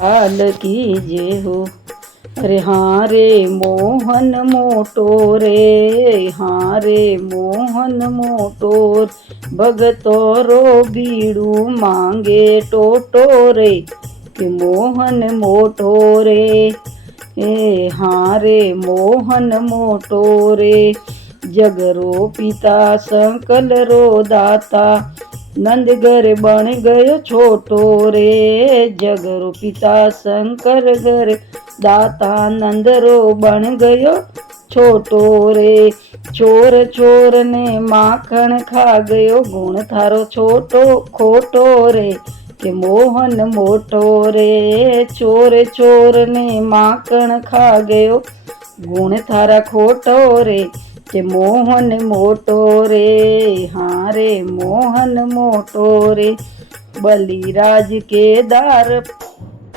लाल की जय हो। अरे हाँ रे मोहन मोटो रे, हाँ रे मोहन मोटो, भगतो रो बीड़ू मांगे टोटो रे, कि मोहन मोटो रे। ए हाँ रे मोहन मोटो रे, जगरो पिता सकल रो दाता, नंद घर बन गयो छोटो रे, जगरो पिता शंकर घर दाता, नंद रो बन गयो छोटो रे। चोर चोर ने माखण खा गयो, गुण थारो छोटो खोटो रे, कि मोहन मोटो रे। चोर चोर ने माखण खा गयो, गुण थारा खोटो रे, कि मोहन मोटो रे। हाँ रे मोहन मोटो रे, बलिराज के दार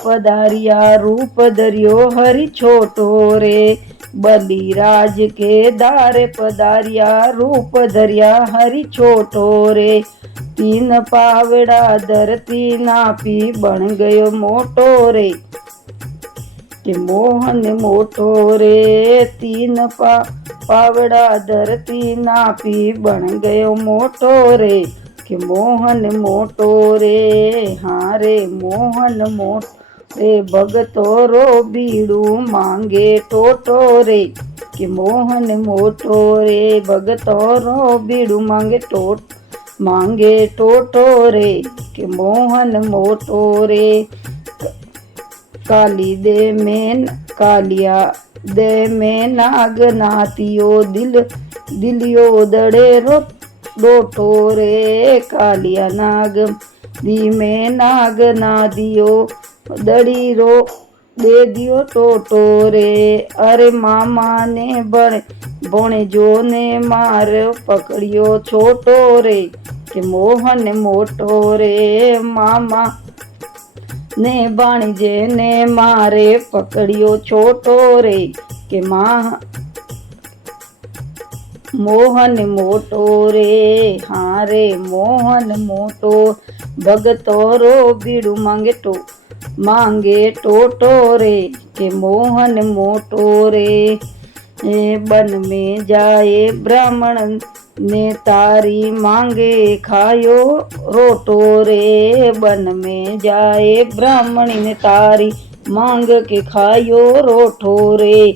पधारिया, रूप धरियो हरि छोटो रे, बलिराज के दार पधारिया, रूप धरिया हरि छोटो रे। तीन पावड़ा धरती नापी, बन गयो मोटो रे, कि मोहन मोटो रे। तीन पावड़ा धरती नापी, बन गयो मोटो रे, कि मोहन मोटो रे। हाँ रे मोहन मोटो रे, भगतो रो बीड़ू मांगे टोटो रे, कि मोहन मोटो रे। भगतो रो बीड़ू मांगे टोटो रे, कि मोहन मोटो रे। काली दे में कालिया दे में नाग नातियो, दिलियो दड़े रो डोटो रे, कालिया नाग दी में नाग ना दियो, दड़ी रो दे दियो टोटो रे। अरे मामा ने बोने जो ने मार पकड़ियो छोटो रे, कि मोहन मोटो रे। मामा ने बाणिजे ने मारे पकड़ियो छोटो रे, कि मोहन मोटो रे। हाँ रे मोहन मोटो, भगतो रो बीड़ू मांगे टोटो रे, कि मोहन मोटो रे। बन में जाए ब्राह्मण ने तारी, मांगे खायो रोटो रे, बन में जाए ब्राह्मण ने तारी, मांग के खायो रोटो रे,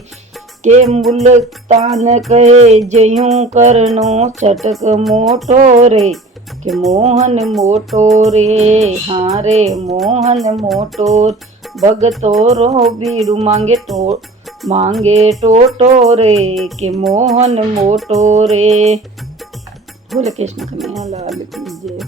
के मुल्तान कहे जयूं करनो चटक मोटो रे, कि मोहन मोटो रे। हाँ रे मोहन मोटो, भगतो रो बीड़ू मांगे टोटो रे, कि मोहन मोटो रे। बोले कृष्ण कन्हैया लाल की जय।